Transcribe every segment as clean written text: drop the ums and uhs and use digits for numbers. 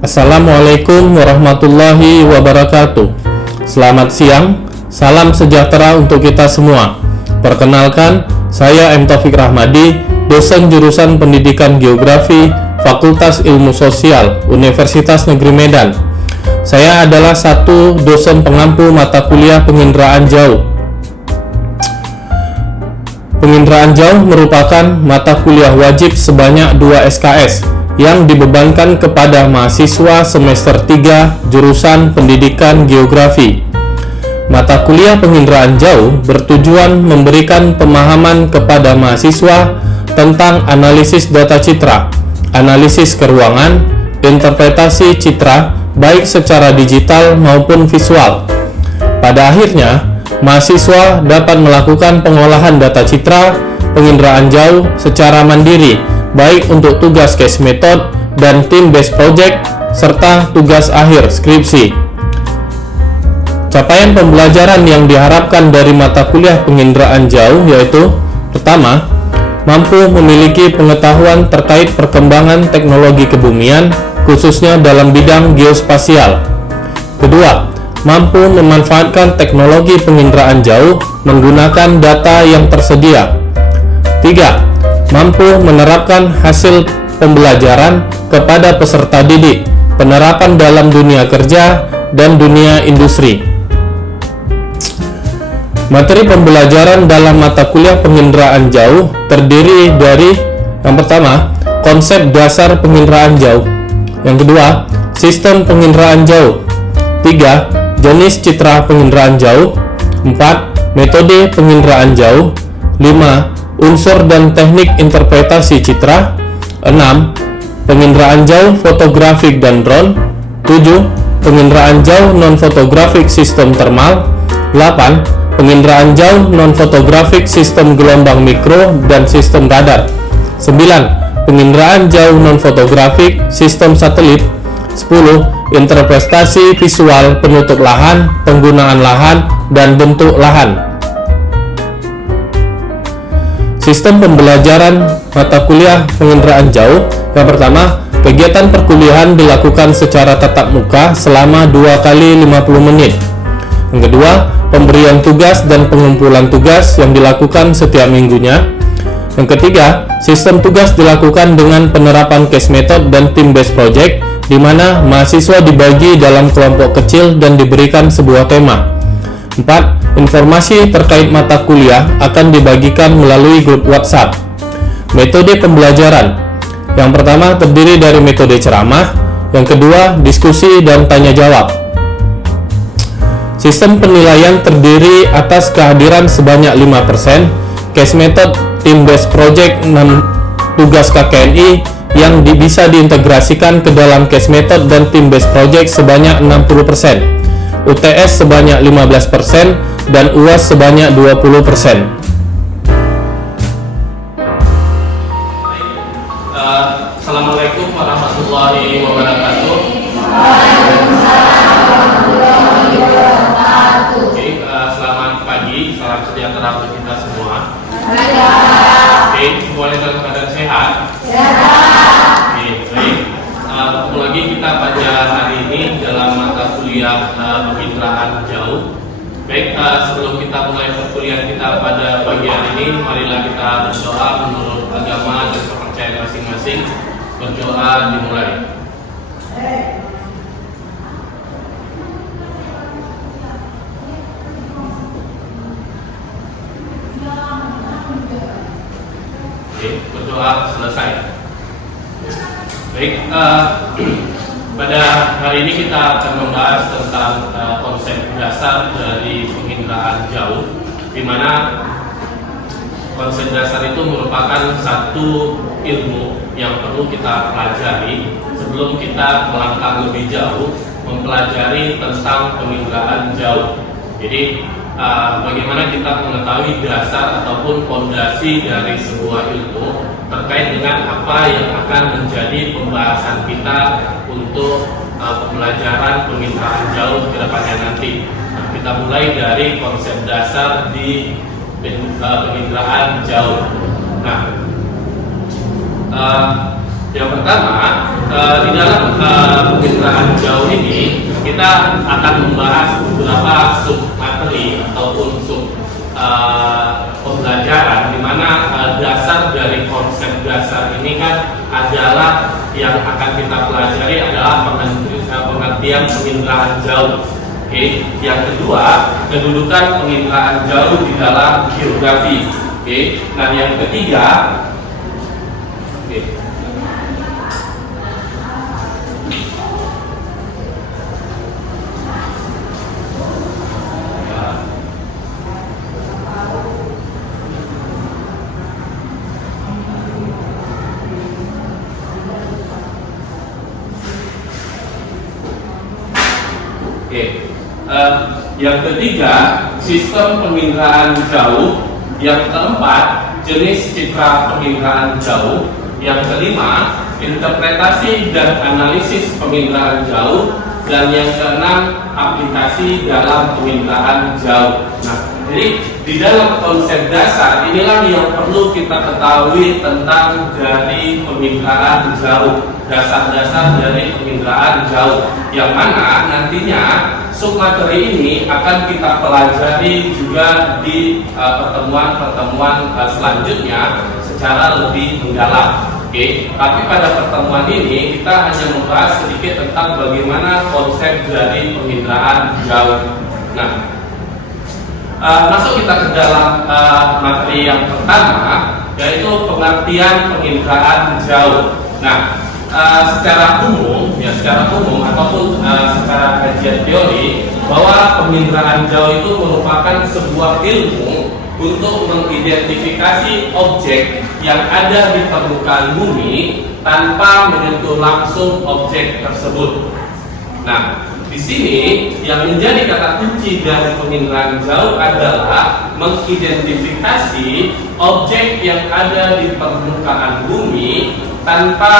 Assalamualaikum warahmatullahi wabarakatuh. Selamat siang, salam sejahtera untuk kita semua. Perkenalkan, saya M. Taufik Rahmadi, dosen jurusan Pendidikan Geografi, Fakultas Ilmu Sosial, Universitas Negeri Medan. Saya adalah satu dosen pengampu mata kuliah penginderaan jauh. Penginderaan jauh merupakan mata kuliah wajib sebanyak 2 SKS yang dibebankan kepada mahasiswa semester 3 jurusan Pendidikan Geografi. Mata kuliah penginderaan jauh bertujuan memberikan pemahaman kepada mahasiswa tentang analisis data citra, analisis keruangan, interpretasi citra baik secara digital maupun visual. Pada akhirnya, mahasiswa dapat melakukan pengolahan data citra penginderaan jauh secara mandiri, baik untuk tugas case method dan team based project serta tugas akhir skripsi. Capaian pembelajaran yang diharapkan dari mata kuliah penginderaan jauh yaitu: pertama, mampu memiliki pengetahuan terkait perkembangan teknologi kebumian khususnya dalam bidang geospasial. Kedua, mampu memanfaatkan teknologi penginderaan jauh menggunakan data yang tersedia. Tiga, mampu menerapkan hasil pembelajaran kepada peserta didik, penerapan dalam dunia kerja dan dunia industri. Materi pembelajaran dalam mata kuliah penginderaan jauh terdiri dari: yang pertama, konsep dasar penginderaan jauh; yang kedua, sistem penginderaan jauh; tiga, jenis citra penginderaan jauh; empat, metode penginderaan jauh; lima, unsur dan teknik interpretasi citra; 6. Penginderaan jauh fotografik dan drone; 7. Penginderaan jauh non-fotografik sistem thermal; 8. Penginderaan jauh non-fotografik sistem gelombang mikro dan sistem radar; 9. Penginderaan jauh non-fotografik sistem satelit; 10. Interpretasi visual penutup lahan, penggunaan lahan, dan bentuk lahan. Sistem pembelajaran mata kuliah penginderaan jauh. Yang pertama, kegiatan perkuliahan dilakukan secara tatap muka selama 2 kali 50 menit. Yang kedua, pemberian tugas dan pengumpulan tugas yang dilakukan setiap minggunya. Yang ketiga, sistem tugas dilakukan dengan penerapan case method dan team based project, di mana mahasiswa dibagi dalam kelompok kecil dan diberikan sebuah tema. 4. Informasi terkait mata kuliah akan dibagikan melalui grup WhatsApp. Metode pembelajaran. Yang pertama terdiri dari metode ceramah, yang kedua diskusi dan tanya jawab. Sistem penilaian terdiri atas kehadiran sebanyak 5%, case method, team based project, 6 tugas KKNI yang bisa diintegrasikan ke dalam case method dan team based project sebanyak 60%, UTS sebanyak 15%, dan UAS sebanyak 20%. Assalamualaikum warahmatullahi wabarakatuh. Oke, selamat pagi, salam sejahtera untuk kita semua. Oke, semuanya dalam keadaan sehat. Oke, baik. Ketemu lagi kita pada hari ini dalam mata kuliah penginderaan jauh. Baik, sebelum kita mulai perkuliahan kita pada pagi hari ini, marilah kita berdoa menurut agama dan kepercayaan masing-masing. Berdoa dimulai. Oke, berdoa selesai. Baik, pada hari ini kita akan membahas tentang konsep dasar dari penginderaan jauh, di mana konsep dasar itu merupakan satu ilmu yang perlu kita pelajari sebelum kita melangkah lebih jauh mempelajari tentang penginderaan jauh. Jadi bagaimana kita mengetahui dasar ataupun fondasi dari sebuah ilmu terkait dengan apa yang akan menjadi pembahasan kita untuk pembelajaran penginderaan jauh ke depannya nanti. Kita mulai dari konsep dasar di penginderaan jauh. Nah, Yang pertama, di dalam penginderaan jauh ini kita akan membahas beberapa sub materi ataupun sub pembelajaran, di mana dasar dari konsep dasar ini kan adalah yang akan kita pelajari adalah pengertian penginderaan jauh. Oke. Yang kedua, kedudukan penginderaan jauh di dalam geografi. Oke. Dan yang ketiga, oke. Yang ketiga, sistem penginderaan jauh. Yang keempat, jenis citra penginderaan jauh. Yang kelima, interpretasi dan analisis penginderaan jauh. Dan yang keenam, aplikasi dalam penginderaan jauh. Nah, jadi di dalam konsep dasar inilah yang perlu kita ketahui tentang dari penginderaan jauh, dasar-dasar dari penginderaan jauh, yang mana nantinya submateri ini akan kita pelajari juga di pertemuan-pertemuan selanjutnya secara lebih mendalam. Oke, tapi pada pertemuan ini kita hanya membahas sedikit tentang bagaimana konsep dari penginderaan jauh. Nah, masuk kita ke dalam materi yang pertama, yaitu pengertian penginderaan jauh. Nah, secara umum ataupun secara kajian teori, bahwa penginderaan jauh itu merupakan sebuah ilmu untuk mengidentifikasi objek yang ada di permukaan bumi tanpa menyentuh langsung objek tersebut. Nah, di sini yang menjadi kata kunci dari penginderaan jauh adalah mengidentifikasi objek yang ada di permukaan bumi tanpa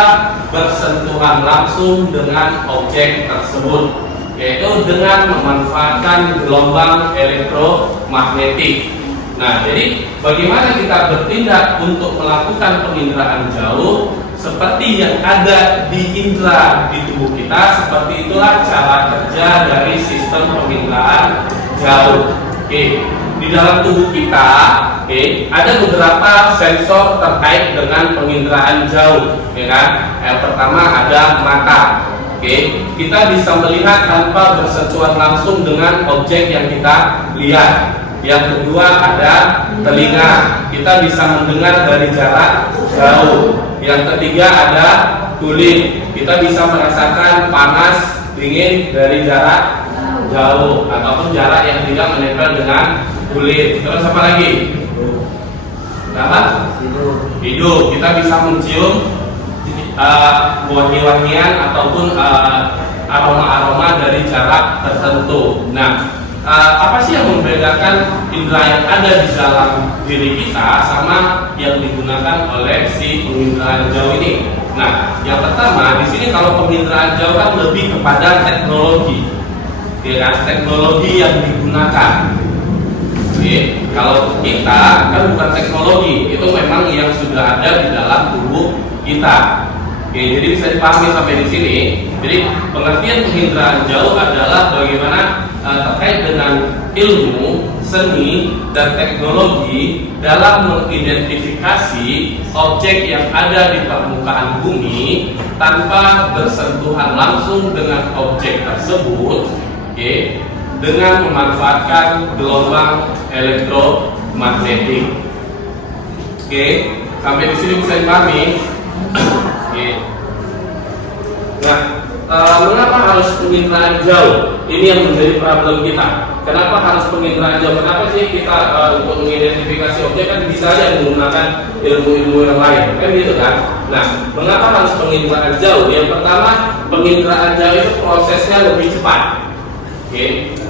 bersentuhan langsung dengan objek tersebut, yaitu dengan memanfaatkan gelombang elektromagnetik. Nah, jadi bagaimana kita bertindak untuk melakukan penginderaan jauh? Seperti yang ada di indera di tubuh kita, seperti itulah cara kerja dari sistem penginderaan jauh. Oke. Di dalam tubuh kita, ada beberapa sensor terkait dengan penginderaan jauh, ya kan? Yang pertama ada mata. Kita bisa melihat tanpa bersentuhan langsung dengan objek yang kita lihat. Yang kedua ada telinga, kita bisa mendengar dari jarak jauh. Yang ketiga ada kulit, kita bisa merasakan panas, dingin dari jarak jauh ataupun jarak yang tidak menempel dengan kulit. Terus apa lagi? Hidung, kita bisa mencium wangi-wangian ataupun aroma-aroma dari jarak tertentu. Nah, apa sih yang membedakan indera yang ada di dalam diri kita sama yang digunakan oleh si penginderaan jauh ini? Nah, yang pertama di sini kalau penginderaan jauh kan lebih kepada teknologi, ya kan? Teknologi yang digunakan. Kalau kita kan bukan teknologi, itu memang yang sudah ada di dalam tubuh kita. Jadi bisa dipahami sampai di sini. Jadi pengertian penginderaan jauh adalah bagaimana terkait dengan ilmu, seni, dan teknologi dalam mengidentifikasi objek yang ada di permukaan bumi tanpa bersentuhan langsung dengan objek tersebut, dengan memanfaatkan gelombang elektromagnetik. Sampai di sini bisa dipahami. Nah, mengapa harus penginderaan jauh? Ini yang menjadi problem kita. Kenapa harus penginderaan jauh? Kenapa sih kita untuk mengidentifikasi objek kan bisa aja menggunakan ilmu-ilmu yang lain, kan gitu kan? Nah, mengapa harus penginderaan jauh? Yang pertama, penginderaan jauh itu prosesnya lebih cepat.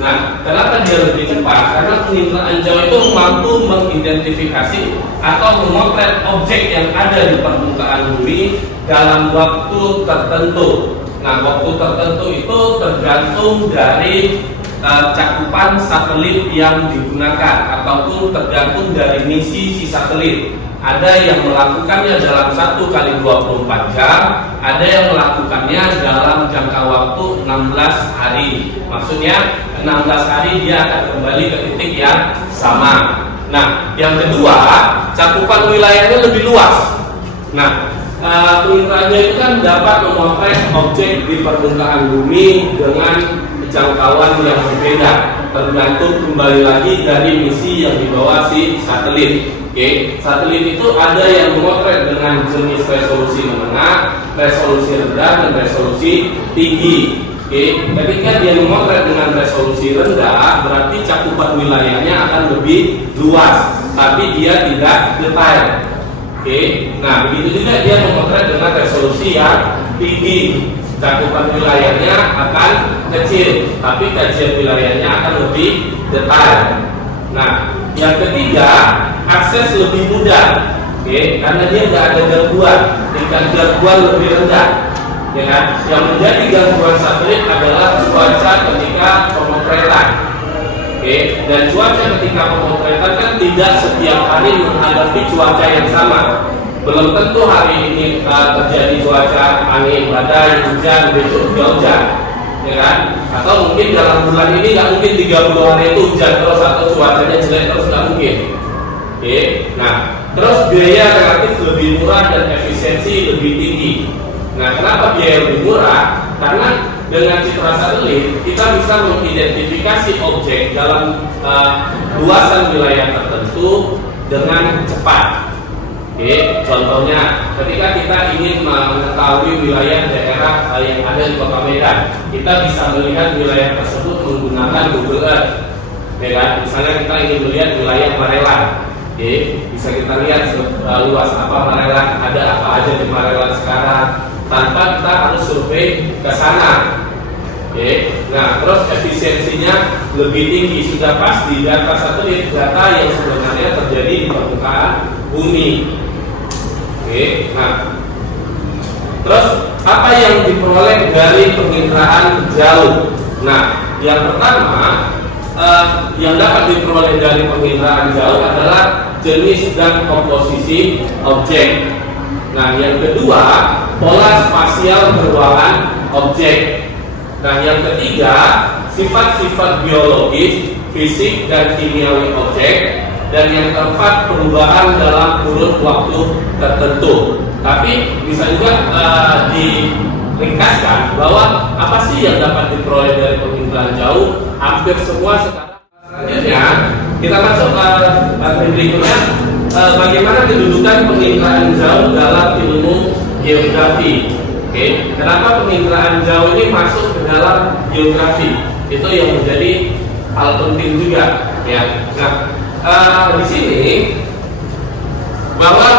Nah, kenapa dia lebih cepat? Karena penginderaan jauh itu mampu mengidentifikasi atau memotret objek yang ada di permukaan bumi dalam waktu tertentu. Nah, waktu tertentu itu tergantung dari cakupan satelit yang digunakan ataupun tergantung dari misi si satelit. Ada yang melakukannya dalam 1 kali 24 jam, ada yang melakukannya dalam jangka waktu 16 hari. Maksudnya 16 hari dia akan kembali ke titik yang sama. Nah, yang kedua, cakupan wilayahnya lebih luas. Nah, penginderaan itu kan dapat memotret objek di permukaan bumi dengan jangkauan yang berbeda, tergantung kembali lagi dari misi yang dibawa si satelit. Oke, satelit itu ada yang memotret dengan jenis resolusi menengah, resolusi rendah, dan resolusi tinggi. Oke, ketika dia memotret dengan resolusi rendah, berarti cakupan wilayahnya akan lebih luas, tapi dia tidak detail. Oke, nah begitu juga dia memotret dengan resolusi yang tinggi, cakupan wilayahnya akan kecil, tapi kajian wilayahnya akan lebih detail. Nah, yang ketiga, akses lebih mudah, karena dia nggak ada gangguan, tingkat gangguan lebih rendah, ya kan? Yang menjadi gangguan satelit adalah cuaca ketika pemotretan, dan cuaca ketika pemotretan kan tidak setiap hari menghadapi cuaca yang sama. Belum tentu hari ini terjadi cuaca angin, badai, hujan, besok juga hujan, ya kan? Atau mungkin dalam bulan ini nggak mungkin 30 hari itu hujan terus atau cuacanya jelek terus, nggak mungkin. Nah, terus biaya relatif lebih murah dan efisiensi lebih tinggi. Nah, kenapa biaya lebih murah? Karena dengan citra satelit kita bisa mengidentifikasi objek dalam luasan wilayah tertentu dengan cepat. Contohnya ketika kita ingin mengetahui wilayah daerah yang ada di Kota Medan, kita bisa melihat wilayah tersebut menggunakan Google Earth, ya kan? Misalnya kita ingin melihat wilayah Marelan, bisa kita lihat luas apa Marelan, ada apa aja di Marelan sekarang, tanpa kita harus survei ke sana. Nah, terus efisiensinya lebih tinggi, sudah pasti data satelit, data yang sebenarnya terjadi di permukaan bumi. Nah, terus apa yang diperoleh dari penginderaan jauh? Nah, yang pertama yang dapat diperoleh dari penginderaan jauh adalah jenis dan komposisi objek. Nah, yang kedua, pola spasial beruangan objek. Nah, yang ketiga, sifat-sifat biologis, fisik, dan kimiawi objek. Dan yang keempat, perubahan dalam kurun waktu tertentu. Tapi bisa juga diringkaskan bahwa apa sih yang dapat diperoleh dari penginderaan jauh? Hampir semua sekarang. Selanjutnya kita masuk ke materi berikutnya, bagaimana kedudukan penginderaan jauh dalam ilmu geografi. Kenapa penginderaan jauh ini masuk ke dalam geografi? Itu yang menjadi hal penting juga, ya. Nah, di sini bahwa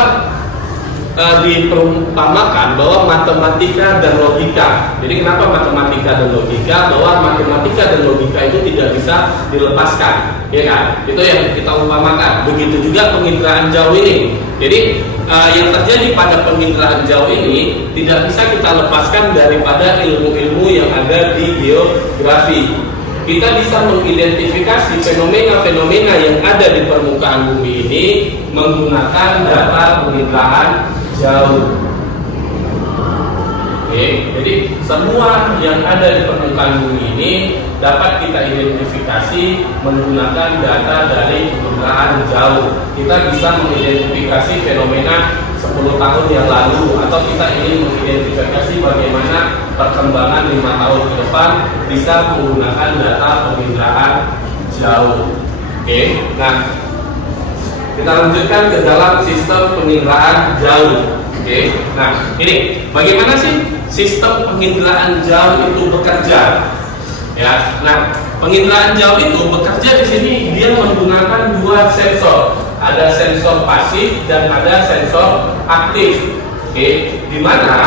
diperumpamakan bahwa matematika dan logika. Jadi kenapa matematika dan logika? Bahwa matematika dan logika itu tidak bisa dilepaskan, ya kan? Itu yang kita umpamakan. Begitu juga penginderaan jauh ini. Jadi yang terjadi pada penginderaan jauh ini tidak bisa kita lepaskan daripada ilmu-ilmu yang ada di geografi. Kita bisa mengidentifikasi fenomena-fenomena yang ada di permukaan bumi ini menggunakan data penginderaan jauh. Jadi semua yang ada di permukaan bumi ini dapat kita identifikasi menggunakan data dari penginderaan jauh. Kita bisa mengidentifikasi fenomena 10 tahun yang lalu, atau kita ingin mengidentifikasi bagaimana perkembangan 5 tahun ke depan, bisa menggunakan data penginderaan jauh. Nah, kita lanjutkan ke dalam sistem penginderaan jauh. Nah, ini bagaimana sih sistem penginderaan jauh itu bekerja? Ya, nah, penginderaan jauh itu bekerja di sini dia menggunakan 2 sensor. Ada sensor pasif dan ada sensor aktif. Di mana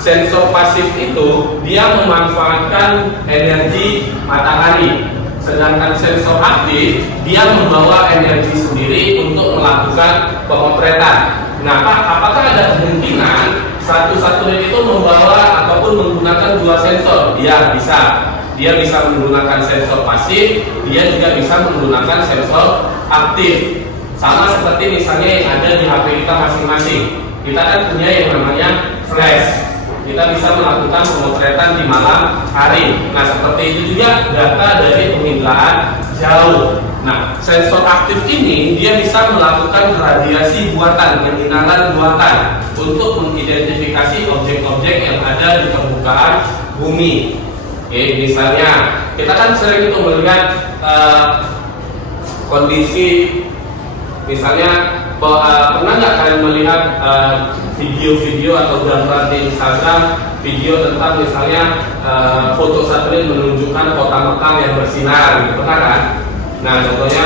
sensor pasif itu dia memanfaatkan energi matahari, sedangkan sensor aktif dia membawa energi sendiri untuk melakukan pemotretan. Nah, apakah ada kemungkinan satu satelit itu membawa ataupun menggunakan 2 sensor? Ya, bisa. Dia bisa menggunakan sensor pasif, dia juga bisa menggunakan sensor aktif. Sama seperti misalnya yang ada di HP kita masing-masing. Kita kan punya yang namanya flash. Kita bisa melakukan pemotretan di malam hari. Nah, seperti itu juga data dari penginderaan jauh. Nah, sensor aktif ini dia bisa melakukan radiasi buatan, penyinaran buatan untuk mengidentifikasi objek-objek yang ada di permukaan bumi. Oke, misalnya kita kan sering itu melihat kondisi, misalnya pernah nggak kalian melihat video-video atau gambar di Instagram, video tentang misalnya foto satelit menunjukkan kota Mekah yang bersinar, gitu, pernah kan? Nah, contohnya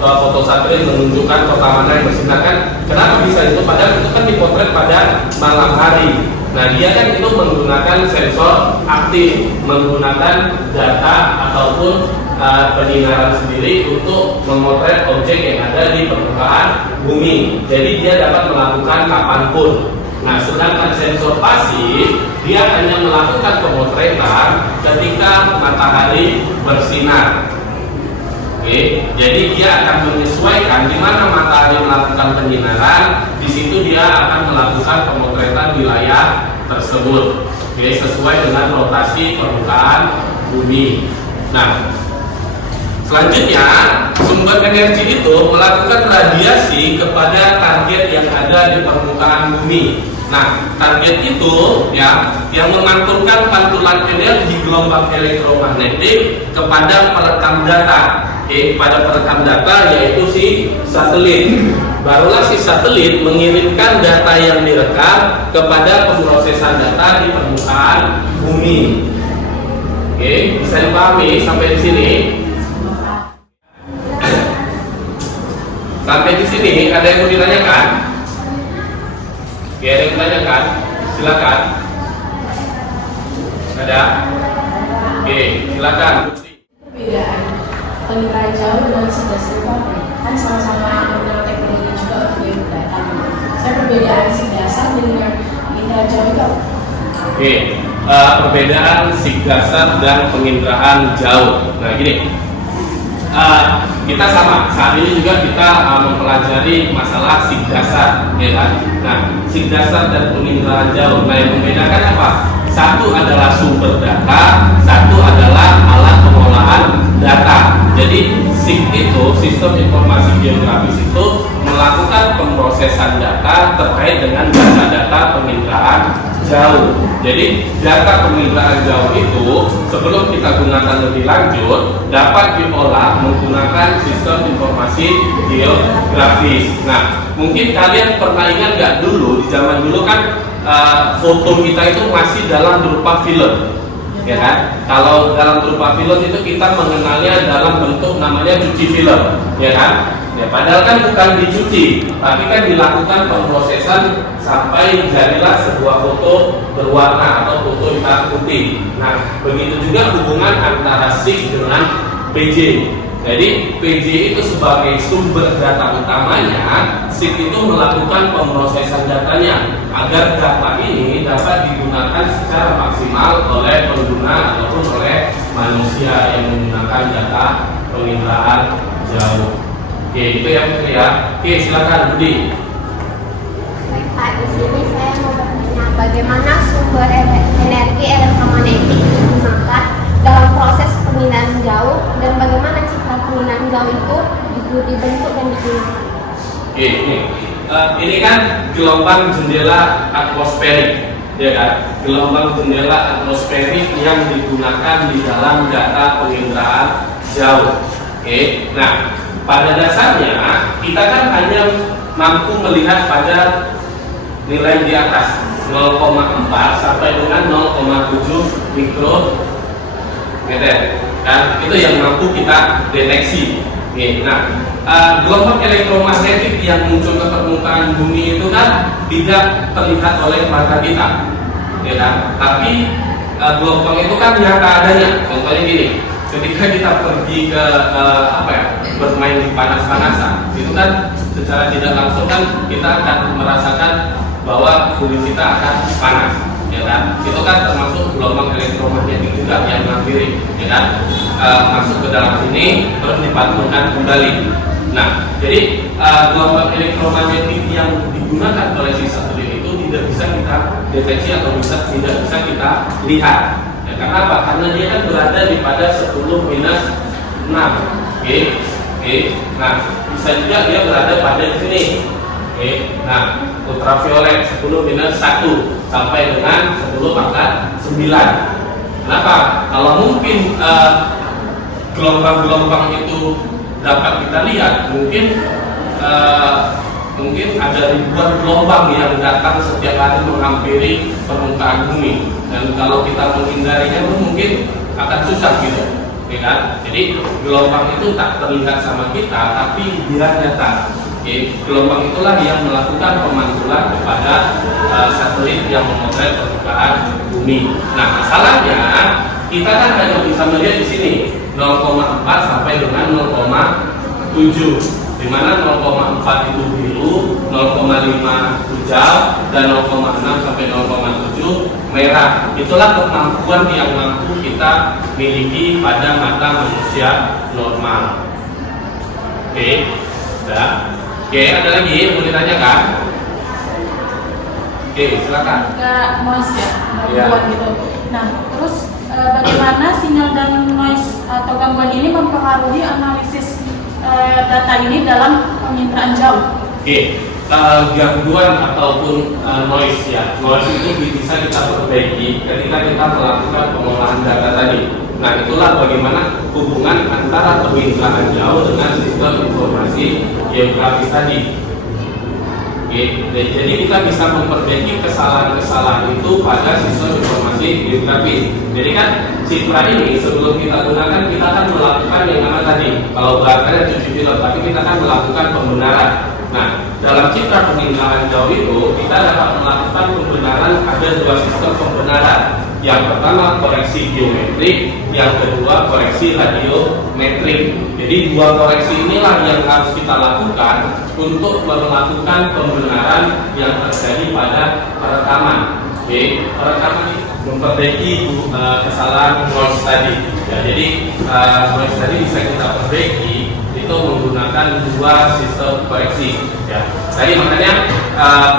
foto satelit menunjukkan kota mana yang bersinar kan? Kenapa bisa itu? Padahal itu kan dipotret pada malam hari. Nah, dia kan itu menggunakan sensor aktif, menggunakan data ataupun penyinaran sendiri untuk memotret objek yang ada di permukaan bumi. Jadi dia dapat melakukan kapanpun. Nah, sedangkan sensor pasif dia hanya melakukan pemotretan ketika matahari bersinar. Oke, jadi dia akan menyesuaikan di mana matahari melakukan penyinaran, di situ dia akan melakukan pemotretan wilayah tersebut. Oke, sesuai dengan rotasi permukaan bumi. Nah, selanjutnya sumber energi itu melakukan radiasi kepada target yang ada di permukaan bumi. Nah, target itu ya yang memantulkan pantulan energi gelombang elektromagnetik kepada perekam data. Oke, pada perekam data yaitu si satelit. Barulah si satelit mengirimkan data yang direkam kepada pemrosesan data di permukaan bumi. Oke, bisa dipahami sampai di sini? Sampai di sini ada yang mau ditanyakan? Oke, ada yang mau ditanyakan? Silakan. Ada? Oke, silakan. Perbedaan penginderaan jauh dengan sigdasar kan sama-sama menggunakan teknologi juga untuk ilmu data. Saya perbedaan sigdasar dengan penginderaan jauh itu. Oke, perbedaan sigdasar dan penginderaan jauh. Nah, gini, kita sama saat ini juga kita mempelajari masalah sigdasar, ya kan? Nah, sigdasar dan penginderaan jauh. Nah, yang membedakan apa? Satu adalah sumber data, satu adalah alat pengolahan data. Jadi SIG itu, Sistem Informasi Geografis itu melakukan pemrosesan data terkait dengan data-data penginderaan jauh. Jadi data penginderaan jauh itu sebelum kita gunakan lebih lanjut dapat diolah menggunakan Sistem Informasi Geografis. Nah, mungkin kalian pernah ingat nggak dulu di zaman dulu kan foto kita itu masih dalam berupa film, ya kan? Kalau dalam berupa film itu kita mengenalnya dalam bentuk namanya cuci film, ya kan? Ya, padahal kan bukan dicuci, tapi kan dilakukan pemrosesan sampai jadilah sebuah foto berwarna atau foto hitam putih. Nah, begitu juga hubungan antara SIG dengan PJ. Jadi PJ itu sebagai sumber data utamanya, SIG itu melakukan pemrosesan datanya agar data ini dapat digunakan secara maksimal oleh pengguna ataupun oleh manusia yang menggunakan data penginderaan jauh. Oke, itu yang ya. Oke, silakan Budi. Baik Pak, di sini saya mau bertanya bagaimana sumber energi elektromagnetik digunakan dalam proses penginderaan jauh dan bagaimana citra penginderaan jauh itu dibentuk dan digunakan. Oke, ini kan gelombang jendela atmosferik, ya kan? Gelombang jendela atmosferik yang digunakan di dalam data penginderaan jauh. Oke, nah pada dasarnya kita kan hanya mampu melihat pada nilai di atas 0,4 sampai dengan 0,7 mikrometer, kan? Itu yang mampu kita deteksi. Oke, nah gelombang elektromagnetik yang muncul ke permukaan bumi itu kan tidak terlihat oleh mata kita, ya kan? Tapi gelombang itu kan nyata adanya. Contohnya gini, ketika kita pergi ke bermain di panas-panasan, itu kan secara tidak langsung kan kita akan merasakan bahwa kulit kita akan panas, ya kan? Itu kan termasuk gelombang elektromagnetik juga yang menghampiri, ya kan? Masuk ke dalam sini terus dipantulkan kembali. Nah, jadi gelombang elektromagnetik yang digunakan oleh si satelit itu tidak bisa kita deteksi atau tidak bisa kita lihat. Ya, karena apa? Karena dia kan berada di pada 10 minus 6. Oke. Nah, bisa juga dia berada pada di sini. Oke. Nah, ultraviolet 10 minus 1 sampai dengan 10 pangkat 9. Kenapa? Kalau mungkin gelombang-gelombang itu dapat kita lihat, mungkin ada ribuan gelombang yang datang setiap hari menghampiri permukaan bumi, dan kalau kita menghindarinya mungkin akan susah gitu, ya kan? Jadi gelombang itu tak terlihat sama kita, tapi dia nyata. Gelombang itulah yang melakukan pemantulan kepada satelit yang memotret permukaan bumi. Nah, masalahnya kita kan hanya bisa melihat di sini 0,4 sampai dengan 0,7, di mana 0,4 itu biru, 0,5 hijau, dan 0,6 sampai 0,7 merah. Itulah kemampuan yang mampu kita miliki pada mata manusia normal. Oke, sudah. Oke, ada lagi yang mau ditanyakan? Oke, silakan. Agak noise ya, Iya. gangguan gitu. Nah, terus bagaimana sinyal dan noise atau gangguan ini mempengaruhi analisis data ini dalam penginderaan jauh? Oke, gangguan ataupun noise ya, noise itu bisa kita perbaiki ketika kita melakukan pengolahan data tadi. Nah, itulah bagaimana hubungan antara penginderaan jauh dengan sistem informasi geografis tadi. Oke, jadi kita bisa memperbaiki kesalahan-kesalahan itu pada sistem informasi geografis. Jadi kan citra ini sebelum kita gunakan, kita akan melakukan yang mana tadi? Kalau bahasanya cuci film, tapi kita akan melakukan pembenaran. Nah, dalam citra penginderaan jauh itu kita dapat melakukan pembenaran, ada dua sistem pembenaran. Yang pertama koreksi geometrik, yang kedua koreksi radiometrik. Jadi dua koreksi inilah yang harus kita lakukan untuk melakukan pembenaran yang terjadi pada perekaman. Oke, perekaman ini memperbaiki kesalahan noise tadi. Ya, jadi noise tadi bisa kita perbaiki itu menggunakan dua sistem koreksi. Ya, tadi makanya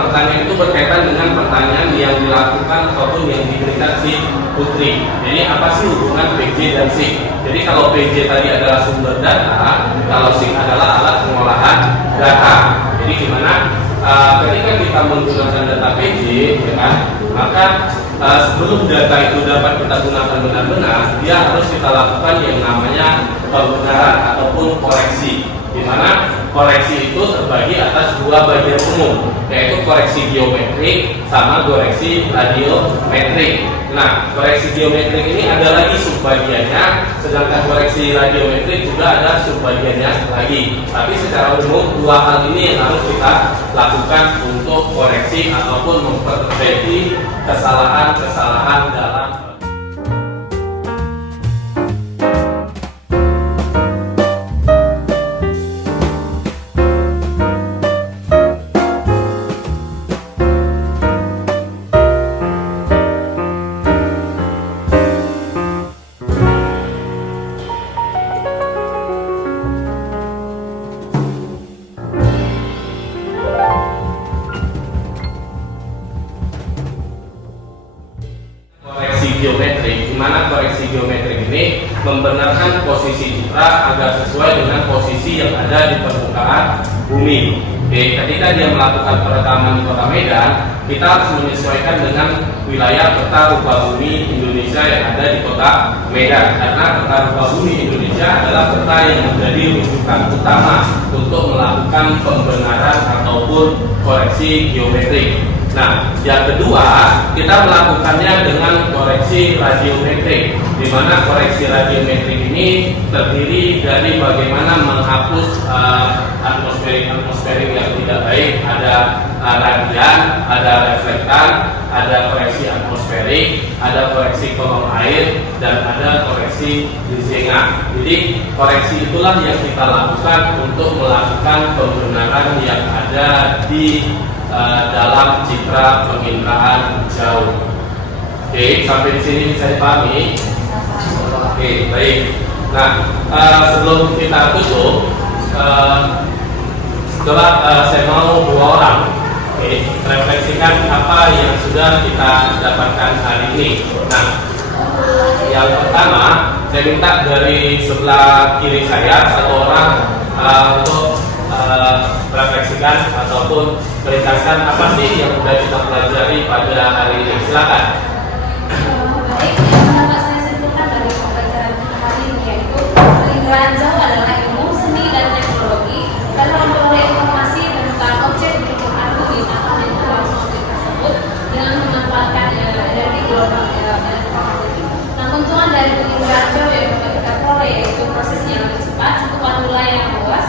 pertanyaan itu berkaitan dengan pertanyaan yang dilakukan ataupun yang diberikan si Putri. Jadi apa sih hubungan PJ dan SIG? Jadi kalau PJ tadi adalah sumber data, kalau SIG adalah alat pengolahan data. Jadi gimana? Ketika kita menggunakan data PJ, ya kan, maka sebelum data itu dapat kita gunakan benar-benar, dia harus kita lakukan yang namanya pembenaran ataupun koreksi. Di mana koreksi itu terbagi atas dua bagian umum, yaitu koreksi geometrik sama koreksi radiometrik. Nah, koreksi geometrik ini ada lagi subbagiannya, sedangkan koreksi radiometrik juga ada subbagiannya lagi. Tapi secara umum dua hal ini yang harus kita lakukan untuk koreksi ataupun memperbaiki kesalahan-kesalahan dalam geometrik, di mana koreksi geometrik ini membenarkan posisi citra agar sesuai dengan posisi yang ada di permukaan bumi. Oke, ketika dia melakukan perekaman di Kota Medan, kita harus menyesuaikan dengan wilayah peta rupa bumi Indonesia yang ada di Kota Medan, karena peta rupa bumi Indonesia adalah peta yang menjadi rujukan utama untuk melakukan pembenaran ataupun koreksi geometrik. Nah, yang kedua, kita melakukannya dengan koreksi radiometrik, di mana koreksi radiometrik ini terdiri dari bagaimana menghapus atmosferik yang tidak baik, ada radian, ada reflektan, ada koreksi atmosferik, ada koreksi kolom air, dan ada koreksi Isingha. Jadi koreksi itulah yang kita lakukan untuk melakukan pembenaran yang ada di dalam citra penginderaan jauh. Oke, sampai di sini bisa dipahami? Oke, baik. Nah, sebelum kita tutup, Coba saya mau 2 orang refleksikan apa yang sudah kita dapatkan hari ini. Nah, yang pertama saya minta dari sebelah kiri saya 1 orang untuk refleksikan ataupun menjelaskan apa sih yang sudah kita pelajari pada hari ini. Silakan. Baik, yang dapat saya simpulkan dari pembelajaran kita hari ini yaitu penginderaan jauh adalah ilmu seni dan teknologi dalam memperoleh informasi tentang objek bentuk argumen atau menentukan objek tersebut dengan memanfaatkan energi gelombang elektromagnetik. Nah, keuntungan dari penginderaan jauh yang dapat kita peroleh yaitu prosesnya yang lebih cepat, cakupan wilayah yang luas,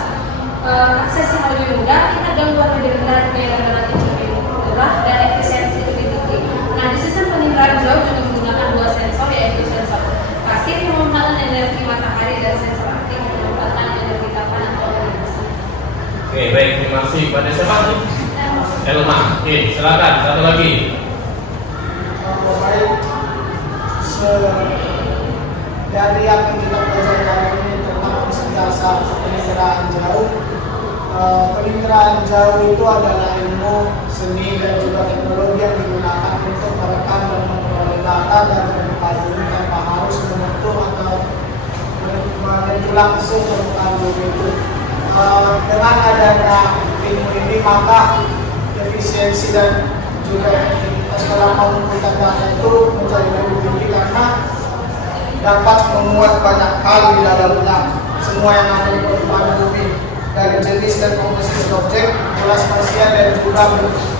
akses yang lebih mudah, tingkat gangguan lebih rendah, biaya relatif lebih murah, dan efisiensi lebih tinggi. Nah, di sistem penginderaan jauh juga menggunakan 2 sensor yaitu sensor pasif yang memanfaatkan energi matahari dan sensor aktif yang memanfaatkan energi tapan atau energi besi. Oke, baik, terima kasih. Pada siapa nih? Elma. Oke, silakan. Satu lagi. Baik, dari apa yang kita pelajari hari ini tentang konsep dasar penginderaan jauh. Penginderaan jauh itu adalah ilmu seni dan juga teknologi yang digunakan untuk merekam dan memperoleh data dari permukaan bumi tanpa harus menyentuh atau menyentuh langsung permukaan bumi itu. Dengan adanya ilmu ini maka efisiensi dan juga efektivitas dalam mengumpulkan data itu menjadi lebih tinggi karena dapat memuat banyak hal di dalamnya, semua yang ada di permukaan bumi, dari jenis dan komposisi objek, pola spasial dan juga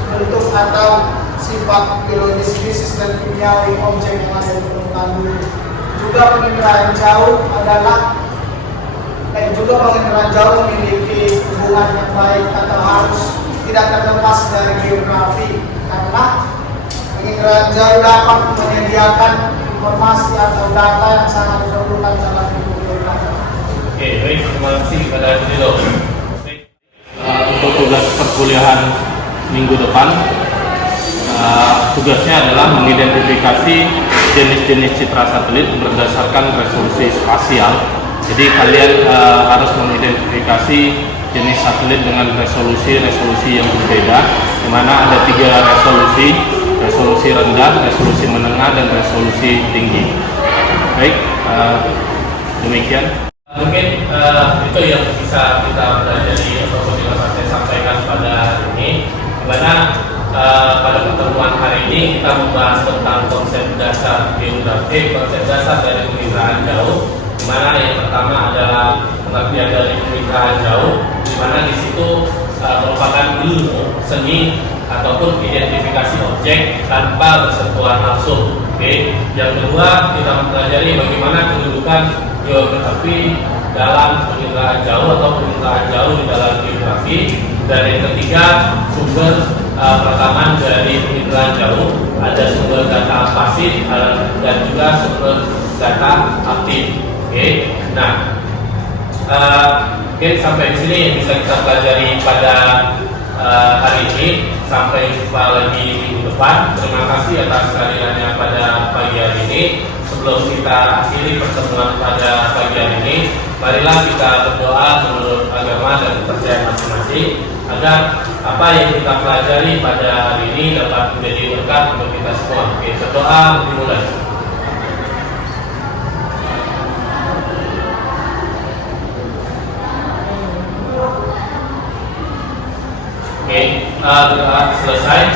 bentuk atau sifat biologis, fisik dan kimiawi objek yang ada di permukaan bumi. Juga penginderaan jauh memiliki hubungan yang baik atau harus tidak terlepas dari geografi karena penginderaan jauh dapat menyediakan informasi atau data yang sangat diperlukan dalam hidup geografi. Oke, baik, terima kasih kepada Dilo. Untuk tugas perkuliahan minggu depan, tugasnya adalah mengidentifikasi jenis-jenis citra satelit berdasarkan resolusi spasial. Jadi kalian harus mengidentifikasi jenis satelit dengan resolusi yang berbeda, di mana ada 3 resolusi rendah, resolusi menengah, dan resolusi tinggi. Baik, demikian. Mungkin itu yang bisa kita pelajari ataupun yang saya sampaikan pada hari ini, dimana pada pertemuan hari ini kita membahas tentang konsep dasar geografi, konsep dasar dari penginderaan jauh, dimana yang pertama adalah pengertian dari penginderaan jauh, dimana di situ merupakan ilmu seni ataupun identifikasi objek tanpa bersentuhan langsung. Oke. Yang kedua, kita mempelajari bagaimana kedudukan geografi dalam penginderaan jauh atau penginderaan jauh di dalam geografi. Dan yang ketiga, sumber perekaman dari penginderaan jauh, ada sumber data pasif dan juga sumber data aktif. Oke. Nah, mungkin sampai di sini yang bisa kita pelajari pada hari ini. Sampai jumpa lagi minggu depan. Terima kasih atas kehadirannya pada pagi hari ini. Sebelum kita akhiri pertemuan pada pagi hari ini, marilah kita berdoa menurut agama dan kepercayaan masing-masing agar apa yang kita pelajari pada hari ini dapat menjadi berkat untuk kita semua. Oke, berdoa dimulai. Oke, doa selesai.